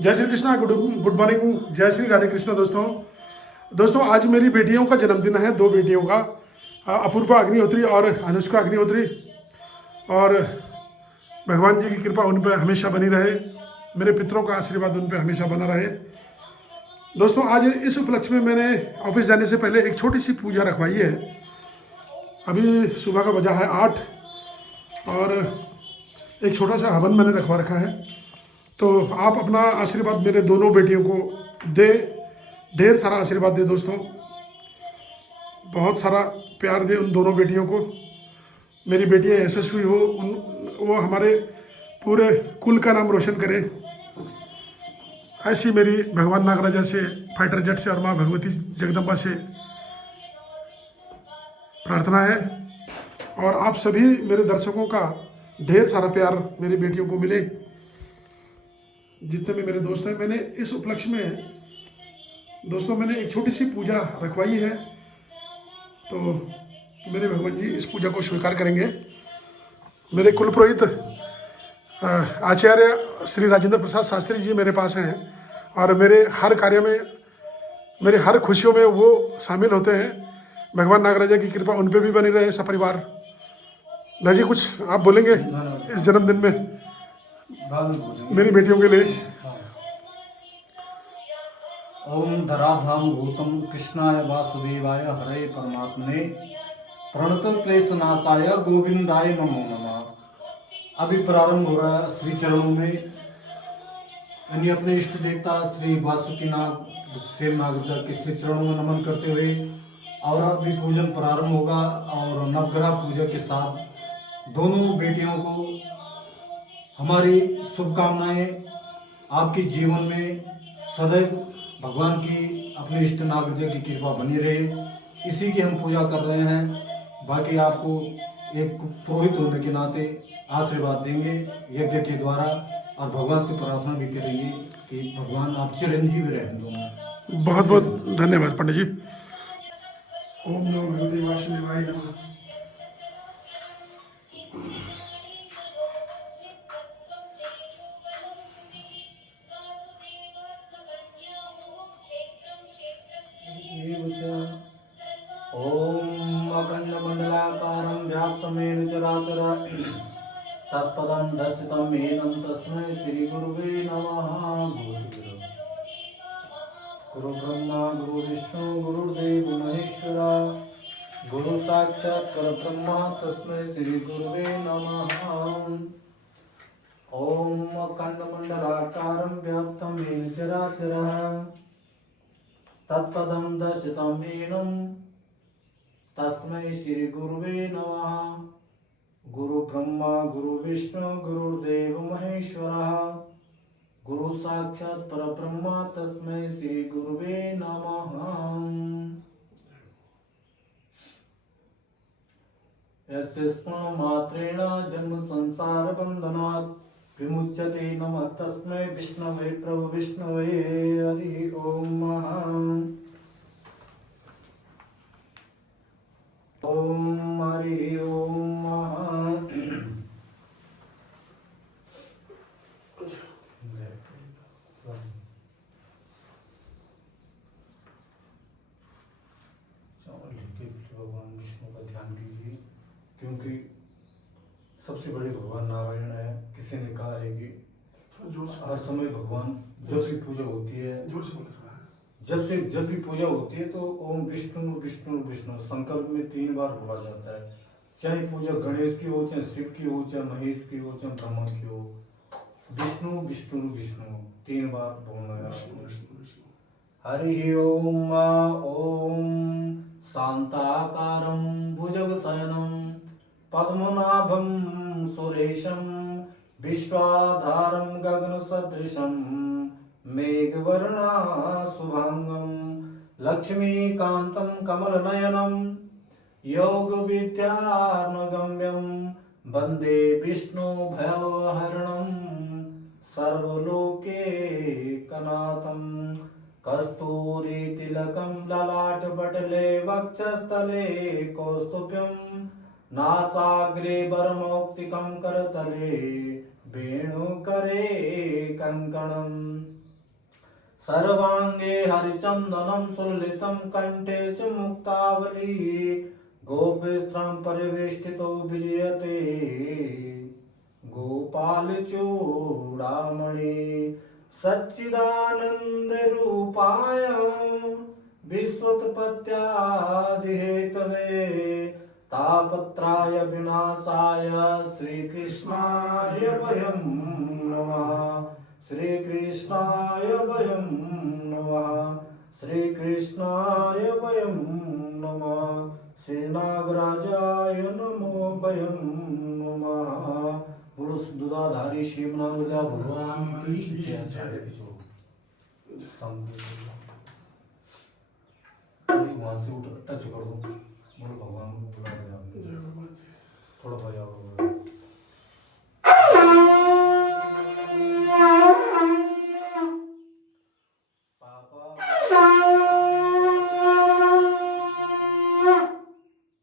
जय Shri Krishna. Good morning. जय श्री राधे कृष्णा। दोस्तों आज मेरी बेटियों का जन्मदिन है, दो बेटियों का, अपूर्वा अग्निहोत्री और अनुष्का अग्निहोत्री। और भगवान जी की कृपा उन पर हमेशा बनी रहे, मेरे पितरों का आशीर्वाद उन पर हमेशा बना रहे। दोस्तों आज इस उपलक्ष्य में मैंने ऑफिस जाने से पहले एक छोटी सी पूजा रखवाई है। अभी सुबह का बजा है 8 और एक छोटा सा हवन मैंने रखवा रखा है। तो आप अपना आशीर्वाद मेरे दोनों बेटियों को दे, ढेर सारा आशीर्वाद दे दोस्तों, बहुत सारा प्यार दे उन दोनों बेटियों को। मेरी बेटियां यशस्वी हो, वो हमारे पूरे कुल का नाम रोशन करें, ऐसी मेरी भगवान नागराजा से, फाइटर जेट से और माँ भगवती जगदम्बा से प्रार्थना है। और आप सभी मेरे दर्शकों का ढेर सारा प्यार मेरी बेटियों को मिले, जितने भी मेरे दोस्त हैं। मैंने इस उपलक्ष्य में दोस्तों मैंने एक छोटी सी पूजा रखवाई है, तो मेरे भगवान जी इस पूजा को स्वीकार करेंगे। मेरे कुल पुरोहित आचार्य श्री राजेंद्र प्रसाद शास्त्री जी मेरे पास हैं और मेरे हर कार्य में, मेरे हर खुशियों में वो शामिल होते हैं। भगवान नागराजा की कृपा उन पे भी बनी रहे, सपरिवार। भाई जी कुछ आप बोलेंगे इस जन्मदिन में मेरी बेटियों के लिए? ओम धराधाम भूतम कृष्णाय वासुदेवाय हरे परमात्मने प्रणत क्लेश नाशाय गोविंदाय नमो नमः। अभी प्रारंभ हो रहा है श्री चरणों में, यानी अपने इष्ट देवता श्री वासुकीनाथ सेन नागराजा के श्री चरणों में नमन करते हुए और अभी पूजन प्रारंभ होगा। और नवग्रह पूजा के साथ दोनों बेटियों को हमारी शुभकामनाएं, आपके जीवन में सदैव भगवान की, अपने इष्ट नागराजा की कृपा बनी रहे, इसी की हम पूजा कर रहे हैं। बाकी आपको एक पुरोहित होने के नाते आशीर्वाद देंगे यज्ञ के द्वारा, और भगवान से प्रार्थना भी करेंगे कि भगवान आप चिरंजीव रहें दोनों। बहुत बहुत धन्यवाद पंडित जी। ओम नमो भगवते वासुदेवाय नमः। ओम अखंडमंडलाकारं व्याप्तमेन चराचर तत्पदं दर्शितं येनं तस्मै श्री गुरुवे नमः। गुरु ब्रह्मा गुरु विष्णु गुरुदेव महेश्वरा, गुरु साक्षात् परब्रह्म तस्मै श्री गुरुवे नमः। ओम अखंडमंडलाकारं व्याप्तं येन चराचरः तत्पदं दर्शितं येनं तस्मै श्री गुरुवे नमः। गुरु ब्रह्मा गुरु विष्णु गुरुदेव महेश्वरः, गुरु साक्षात् परब्रह्म तस्मै श्री गुरुवे नमः। यस्य स्मरणमात्रेण जन्म संसार बंधनात् विमुच्यते नमः तस्मै विष्णवे प्रभु विष्णवे। हरि ओम। ओम हरि ओम। भगवान विष्णु का ध्यान कीजिए, क्योंकि सबसे बड़े भगवान नारायण है। किसी ने कहा है कि हर समय भगवान जब भी पूजा होती है, जब भी पूजा होती है तो ओम विष्णु विष्णु विष्णु संकल्प में 3 बार बोला जाता है। चाहे पूजा गणेश की हो, चाहे शिव की हो, चाहे महेश की हो, चाहे ब्रह्मा की हो, विष्णु विष्णु विष्णु 3 बार बोलना है। हरि ओम। ओम शांताकारं भुजगशयनं पद्मनाभं सुरेशं विश्वाधारं गगनसदृशं मेघवर्णशुभांगं लक्ष्मीकान्तं कमलनयनं योगविद्यार्णगम्यं वन्दे विष्णुभयहरणं सर्वलोकैकनाथं। कस्तूरीतिलकं ललाटपटले वक्षस्थले कौस्तुभ्यं नासाग्रे वरमौक्तिकं करतले वेणुकरे कंकणम्। सर्वांगे हरिचंदनं सुललितं कंठे च मुक्तावली गोपस्त्रं परिवेष्टितो विजयते गोपाल चूड़ामणि सच्चिदानंद रूपाय विश्वोत्पत्त्यादिहेतवे तापत्राय विनाशाय श्रीकृष्णाय वयं नमः श्रीकृष्णाय वयं नमः श्रीकृष्णाय वयं नमः श्रीनागराजाय नमो वयं नमः। बोलो दुधाधारी शिवनागराजा भगवान की जय जय। वहां से उठ टच कर दो, बोलो भगवान को बुला दे थोड़ा भैया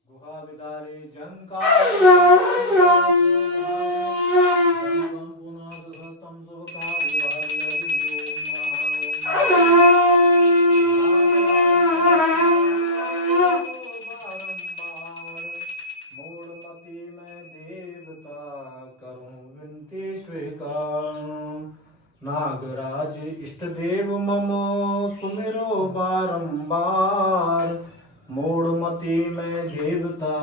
गुहा विदारे जंकार नागराज इष्ट देव मम सुमिरो बारंबार मूढ़मति में देवता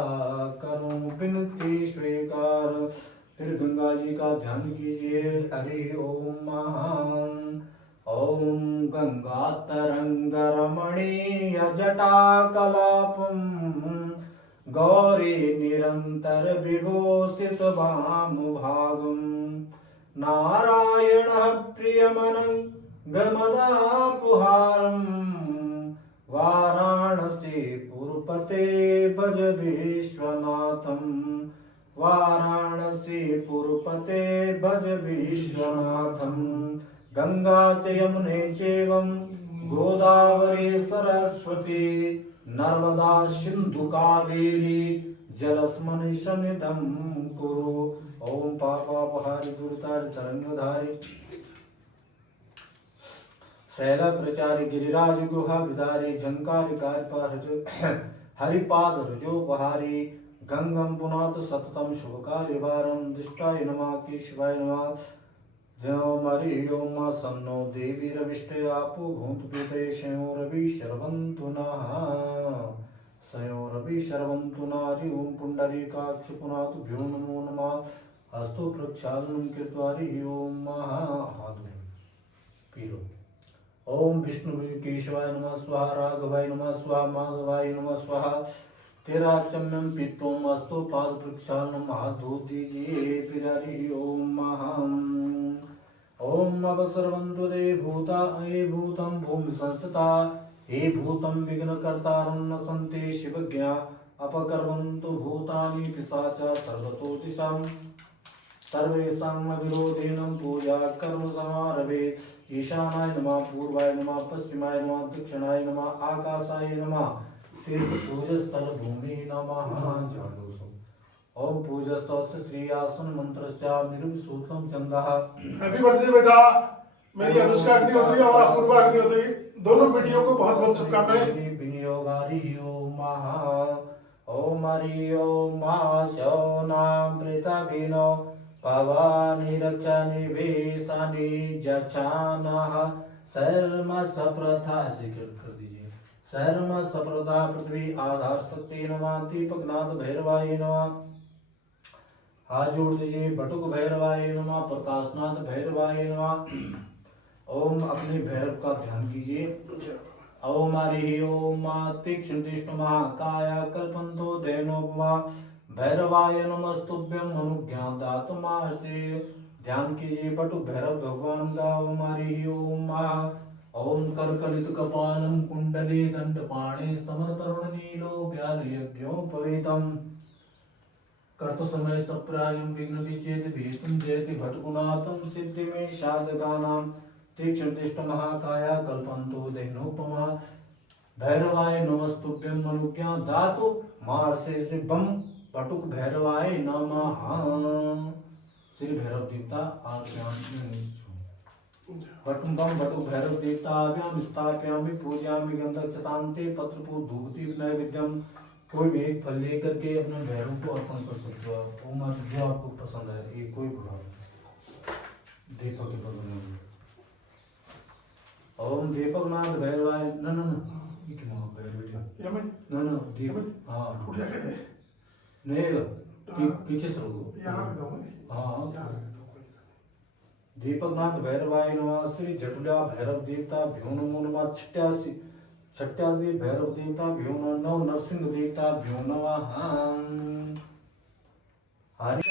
करूं विनती स्वीकार। फिर गंगा जी का ध्यान कीजिए। हरि ओम ओम गंगा तरंग रमणीय जटा कलापम गौरी निरंतर विभूषित वामुभागम नारायण प्रियमनंगमदापहारम् वाराणसी पुरपते भज विश्वनाथम् वाराणसी पुरपते भज विश्वनाथम्। गंगा च यमुने चैवं गोदावरी सरस्वती नर्मदा सिंधु कावेरी जलस्मिन् सन्निधं कुरु। ओम पापापहारि दुरितारि तरंगधारि शैल प्रचारि गिरिराज गुहा विदारि झंकारी कार्पारज हरिपाद रजोपहारि गंगम पुनात सततम शुभकार्य वारम दिष्टाय नमः केशवाय नमः जयो मरि ओम सन्नो देवी रविष्टे आपो भूत पीते शयो रवि शर्वन्तु नः सयो रवि शर्वन्तु नारि ओम पुंडरीकाक्ष पुनातु भ्यो नमो नमः हस्तो प्रक्षालनं कृत्वा ओम हाथ में पी लो। ओम विष्णु केशवाय नमः स्वाहा राघवाय नमः स्वाहा माधवाय नमः स्वाहा तेरा चम्यम पीतोम हस्तो पाद प्रक्षालनं हाथ धो दीजिए फिर हरि ओम ओम अवसर्वन्तु दे भूता ए भूतं भूमि संस्थिता हे भूतं विघ्नकर्तारं न सन्ते शिवज्ञा अपकर्वन्तु भूतानि पिशाचा सर्वतो दिशां सर्वेषां विरोधेनं पूजा कर्म समारभे। ईशानाय नमः पूर्वाय नमः पश्चिमाय नमः दक्षिणाय नमः आकाशाय नमः शेष पूजस्थल भूमि नमः। ओम पूजस्तस्य श्री आसन मंत्रस्य निर्विसूत्रं छन्दः। हैप्पी बर्थडे बेटा। मेरी अनुष्का अग्निहोत्री और अपूर्वा अग्निहोत्री दोनों बेटियों को बहुत बहुत शुभकामनाएं। विनियोगारि ओम ओम हरि ओम शौनामृतभिनो भवानी रक्षानि वेशानि जचानः सर्व सप्रथा स्वीकृत कर दीजिए। सर्व सप्रथा पृथ्वी आधार शक्ति नमः दीपकनाथ भैरवाय नमः। हाथ जोड़ दीजिए। बटुक भैरवाय नमः प्रकाशनाथ भैरवाय नमः। ओम अपने भैरव का ध्यान कीजिए। ओम हरि ओम तीक्ष्ण दृष्टि महाकाया कल्पंतो दैनोपमा भैरवाय नमस्तुभ्यं अनुज्ञान दातुमार्षे। ध्यान कीजिए बटु भैरव भगवान का। ओम हरि ओम ओम करकलित कपालं कुंडले दंडपाणे स्तमन तरुण नीलो व्यालयज्ञोपवेतम् कर्त समय सप्रायं विघ्न विचेत भेतुं जयति भटकुनाथं सिद्धि में साधकानां तीक्ष्ण दृष्ट महाकाया कल्पंतो दहनोपमा भैरवाय नमस्तुभ्यं अनुज्ञा दातु मार्षे श्री बम बटुक भैरवाय नमः। श्री भैरव देवता भट्टं बम भटो भैरव देवताभ्याम स्थापयामि पूजयामि गंधक्षतान्ते पत्रपो धूपति नैवेद्यम। कोई भी एक फल लेकर के अपने भैरव को अर्पण कर सकते हो आप। ओम जो आपको पसंद है ये कोई बुरा नहीं। दीपक के बगल में ओम दीपक नाथ भैरवाय न न न ये क्या भैरव या मैं न न दीप हाँ फूट जाके नहीं पीछे से रुको यहाँ पे दो हाँ यहाँ पे दो कोई दीपकनाथ भैरवाय नमः। श्री जटुला भैरव देवता भ्यो नमो नमः। छट्यासी भैरव देवता भ्यो नव नरसिंह देवता भ्यो नमः। हरि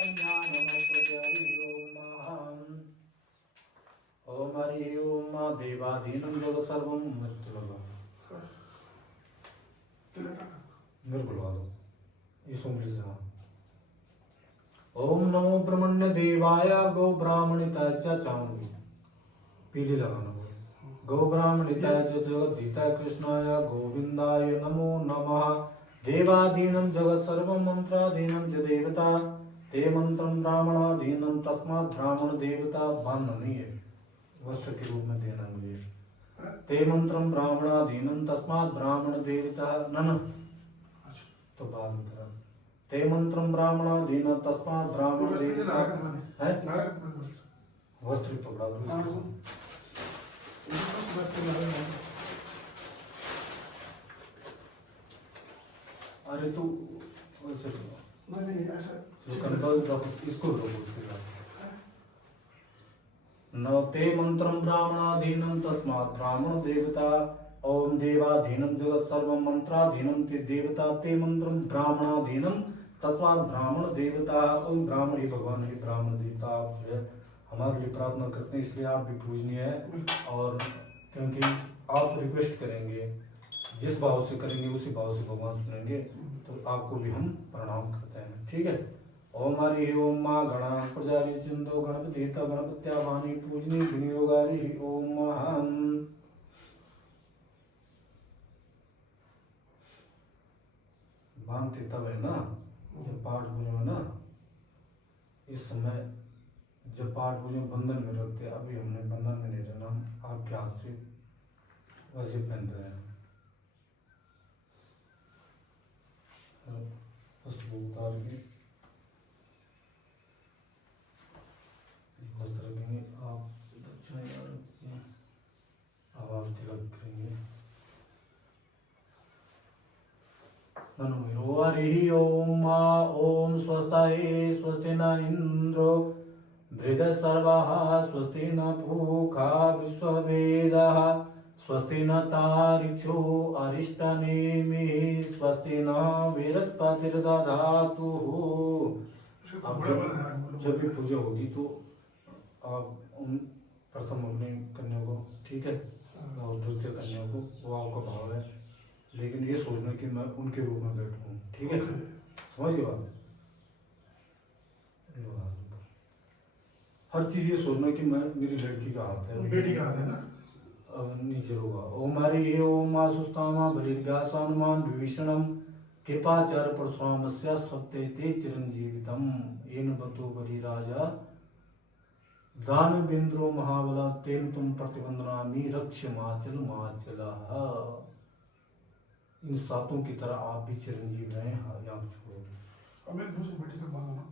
ओम हरि ओम देवाधीनं जगत् सर्वं मेरे को लगा दो इस उंगली से। ओम नमो ब्रह्मण्य देवाय गो ब्राह्मणिताय च चामुंडी पीली लगाना गो ब्राह्मणिताय च जगद्धिताय कृष्णाय गोविंदाय नमो नमः। देवाधीनं जगत् सर्वं मंत्राधीनं च देवता ते मंत्रं ब्राह्मणाधीनं तस्मात् ब्राह्मण देवता बांधना नहीं है वस्त्र के रूप में देना मुझे। ते मंत्रं ब्राह्मणाधीनं तस्मात् ब्राह्मण देवता न तो बाद में करा। ते मंत्रं ब्राह्मणाधीनं तस्मात् ब्राह्मण देवता है वस्त्र पकड़ा दो। अरे तू वैसे नहीं ऐसा इसको न ते मंत्रं ब्राह्मणाधीनं तस्मात् ब्राह्मण देवता। ओम देवाधीनं जगत् सर्वं मंत्राधीनं ते देवता ते मंत्रं ब्राह्मणाधीनं तस्मात् ब्राह्मण देवता। ओम ब्राह्मण ही भगवान ही ब्राह्मण देवता आप जो है हमारे लिए प्रार्थना करते हैं इसलिए आप भी पूजनीय है। और क्योंकि आप रिक्वेस्ट करेंगे जिस भाव से करेंगे उसी भाव से भगवान सुनेंगे तो आपको भी हम प्रणाम करते हैं। ठीक है। ओम हरि ओम माँ गणा प्रजारी चिंदो गणपति देवता गणपत्या वाणी पूजनी विनियोगारी ओम हम बांधते तब है ना जब पाठ पूजा में ना इस समय जब पाठ पूजा बंधन में रखते अभी हमने बंधन में नहीं रहना हम आपके हाथ से वैसे पहन रहे हैं। उतार के वस्त्र रखेंगे आप दक्षिणा रखिए अब आप तिलक करेंगे। हरि ओम ओम स्वस्ताये स्वस्ति न इंद्रो बृहस्पतिर्वाः स्वस्ति न पूषा विश्ववेदाः स्वस्ति न तारिक्षो अरिष्टनेमिः स्वस्ति न बृहस्पतिर्दधातु। अब जब भी पूजा होगी तो आप उन प्रथम अपने कन्या को ठीक है और द्वितीय कन्या को वो आपका भाव है लेकिन ये सोचना कि मैं उनके रूप में बैठूं। ठीक है समझ गए बात। हर चीज ये सोचना कि मैं मेरी लड़की का हाथ है बेटी का हाथ है ना। अब नीचे होगा ओम हरि ओम सुस्तामा बलिर्व्यासानुमान विभीषणम कृपाचार्य परशुरामस्य सत्ते ते चिरंजीवितम येन बतो बलि राजा दान बिंद्रो महाबला तेन तुम प्रतिबंधनामी रक्ष माचल माचला। इन सातों की तरह आप भी चिरंजीव रहे यहाँ छोड़ो। और मेरी दूसरी बेटी का बांधना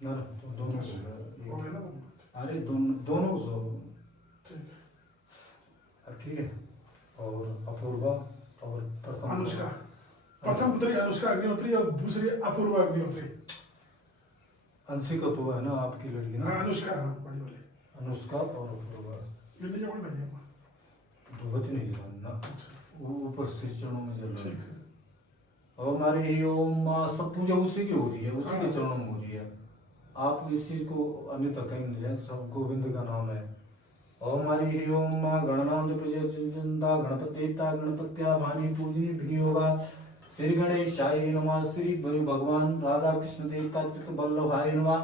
ना तो दोनों हो गया ना। अरे दोनों सो ठीक ठीक है। और अपूर्वा और प्रथम अनुष्का प्रथम पुत्री अनुष्का अग्निहोत्री और दूसरी अपूर्वा अग्निहोत्री। अंशिका तो है ना आपकी लड़की ना। हाँ अनुष्का हाँ बड़ी वाली अनुष्का और अपूर्वा ये नहीं जब नहीं है धूपति नहीं जलानी ना वो ऊपर से चरणों में जल रही है। और हमारी ओम सब पूजा उसी की हो रही है उसी के चरणों में हो रही है। आप इस चीज को अन्यथा कहीं नहीं जाए सब गोविंद का नाम है। ओम हरि ओम गणनाथ प्रजंता गणपति देवता गणपत्या भानी पूजनी विधि होगा। श्री गणेशाय नमः। श्री भगवान राधा कृष्ण देवता चित्त वल्लभाय नमः।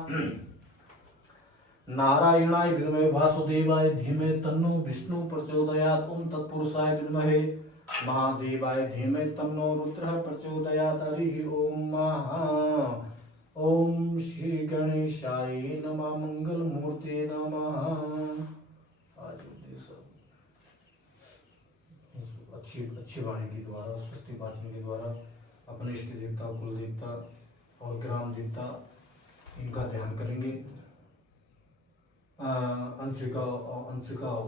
नारायणाय विद्महे वासुदेवाय धीमहि तन्नो विष्णु प्रचोदयात्। ओम तत्पुरुषाय विद्महे महादेवाय धीमहि तन्नो रुद्रः प्रचोदयात्। हरि ओम ओम श्री गणेशाय नमः। मंगल मूर्ति नमः। आज अच्छी वाणी के द्वारा, स्वस्ति वाचन के द्वारा अपने इष्ट देवता, कुल देवता और ग्राम देवता इनका ध्यान करेंगे। अंशिका और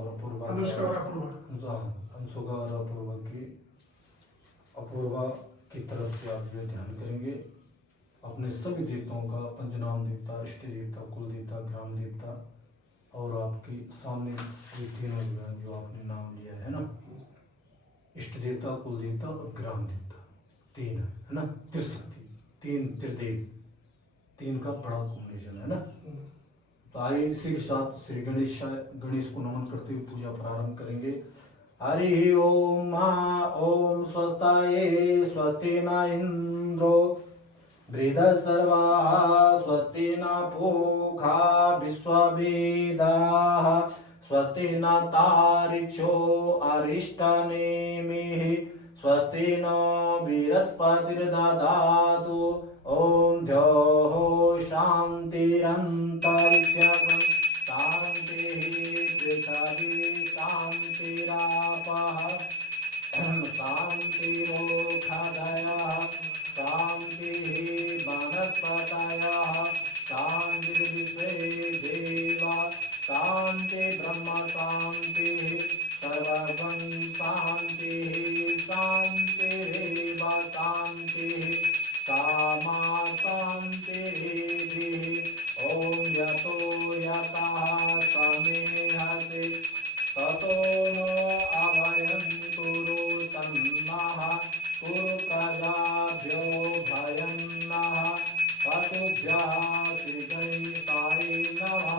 अपूर्वा, अनुष्का और अपूर्वा, अंशुका और अपूर्वा की अपूर्वा की तरफ से आप जो ध्यान करेंगे अपने सभी देवताओं का, पंचनाम देवता, इष्ट देवता, कुल देवता, ग्राम देवता और आपके सामने ये तीनों जो आपने नाम लिया है ना, इष्ट देवता, कुल देवता और ग्राम देवता, तीन है ना, त्रिशक्ति, तीन त्रिदेव, तीन का बड़ा कॉम्बिनेशन है ना। तो आइए इसी के साथ श्री गणेश को नमन करते हुए पूजा प्रारंभ करेंगे। हरि ओम। ओम स्वस्ताये स्वस्ति न इंद्रो वृद्धसर्वा स्वस्ति न पूषा विश्ववेदाः स्वस्ति न तारिक्षो अरिष्टनेमिः स्वस्ति न बृहस्पतिर्दधातु। ओम द्यौः शान्तिरन्तरिक्षं शान्तिः पृथिवी शान्तिरापः शान्तिरोषधयः शान्तिः वनस्पतयः शान्तिर्विश्वे देवा शान्ति ब्रह्म शान्तिः सर्वं शान्तिः शान्तिरेव शान्तिः सामा शान्तिः। ॐ यतो यतः समेहते ततो नो अभयं कुरु तन्नः कुरु प्रजाभ्यो भयं नः पशुभ्यः श्रीगणेशाय नमः।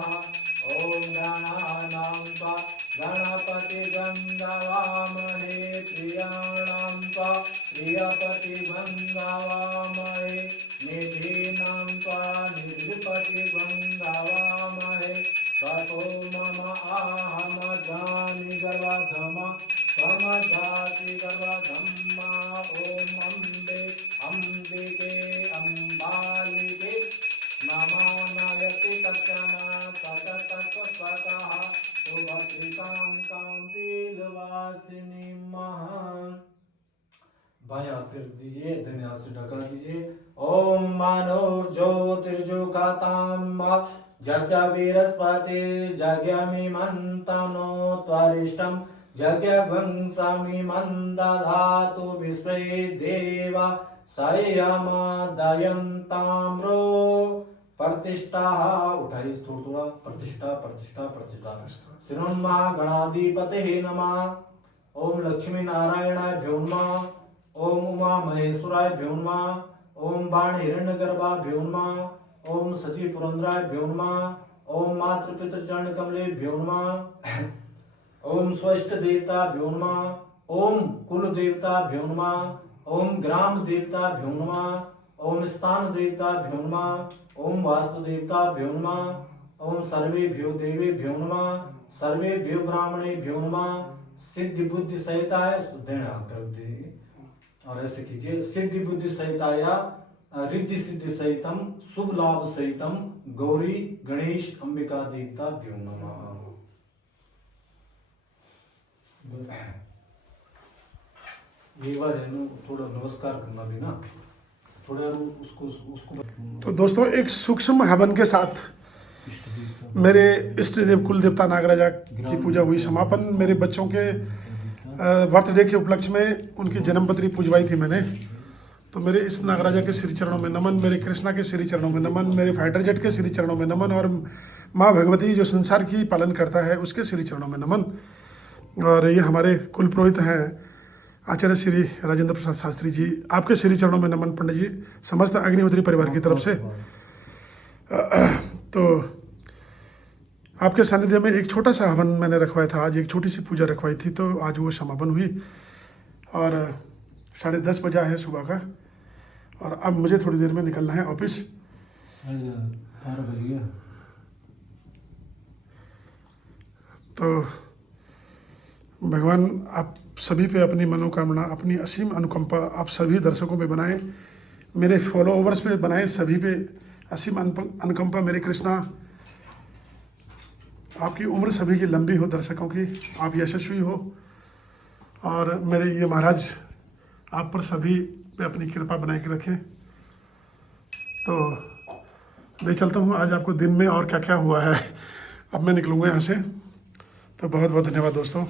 ॐ गणानां त्वा गणपतिगं गवामहे प्रियाणां त्वा प्रियपतिगं गवामहे निधीनां त्वा निर्पतिगं गवामहे। ततो मम आहम जानि गर्वधम समजाति गर्वधम्मा। ॐ अम्बिके अम्बालिके नमो नयति कश्चन सततस्वतः शुभश्रितां तां पीलवासिनी महान्। बाएं हाथ फिर दीजिए, दाहिने हाथ से ढका दीजिए। ओम मानोर्ज्योतिर्जुकातां जस्य बृहस्पतिर्जज्ञमिमन्तनो त्वरिष्टं यज्ञवंशमिमं दधातु विश्वे देवा संयमदयन्ताम्रो। प्रतिष्ठा उठाइए थोड़ा, प्रतिष्ठा प्रतिष्ठा प्रतिष्ठा। श्रीमन्मा गणाधिपते नमः। ओम लक्ष्मी नारायणाभ्यो नमः। ओम उमा महेश्वराभ्यो नमः। ओम बाण हिरण्यगर्भाभ्यो नमः। ओम शशि पुरंदराभ्यो नमः। ओम मातृपितृचरण कमलेभ्यो नमः। ओम स्वस्थ देवताभ्यो नमः। ओम कुल देवताभ्यो नमः। ओम ग्राम देवताभ्यो नमः। ओम स्थान देवताभ्यो नमः। ओम वास्तु देवताभ्यो नमः। ओम सर्वेभ्यो देवेभ्यो नमः। सर्वेभ्यो ब्राह्मणेभ्यो नमः। सिद्धि बुद्धि सहिताय और ऐसे कीजिए। सिद्धि बुद्धि सहिताया रिद्धि सिद्धि सहितम शुभ लाभ सहितम गौरी गणेश अंबिका देवता भ्यो नमः। एक बार थोड़ा नमस्कार करना भी ना, थोड़ा उसको तो दोस्तों एक सूक्ष्म हवन के साथ मेरे इष्ट देव कुल देवता नागराजा की पूजा हुई समापन। मेरे बच्चों के बर्थडे के उपलक्ष्य में उनकी जन्मपत्री पूजवाई थी मैंने। तो मेरे इस नागराजा के श्री चरणों में नमन, मेरे कृष्णा के श्री चरणों में नमन, मेरे फाइटर जेट के श्री चरणों में नमन और माँ भगवती जो संसार की पालन करता है उसके श्री चरणों में नमन। और ये हमारे कुल पुरोहित हैं आचार्य श्री राजेंद्र प्रसाद शास्त्री जी, आपके श्री चरणों में नमन पंडित जी, समस्त अग्निहोत्री परिवार की तरफ से। तो आपके सानिध्य में एक छोटा सा हवन मैंने रखवाया था, आज एक छोटी सी पूजा रखवाई थी, तो आज वो समापन हुई और 10:30 बजा है सुबह का। और अब मुझे थोड़ी देर में निकलना है ऑफिस। 12 बज गया। तो भगवान आप सभी पे अपनी मनोकामना, अपनी असीम अनुकंपा आप सभी दर्शकों पे बनाएं, मेरे फॉलोअर्स पे बनाएं, सभी पे असीम अनुकंपा मेरे कृष्णा। आपकी उम्र सभी की लंबी हो, दर्शकों की, आप यशस्वी हो, और मेरे ये महाराज आप पर सभी पे अपनी कृपा बनाए के रखें। तो मैं चलता हूँ, आज आपको दिन में और क्या क्या हुआ है अब मैं निकलूँगा यहाँ से। तो बहुत बहुत धन्यवाद दोस्तों।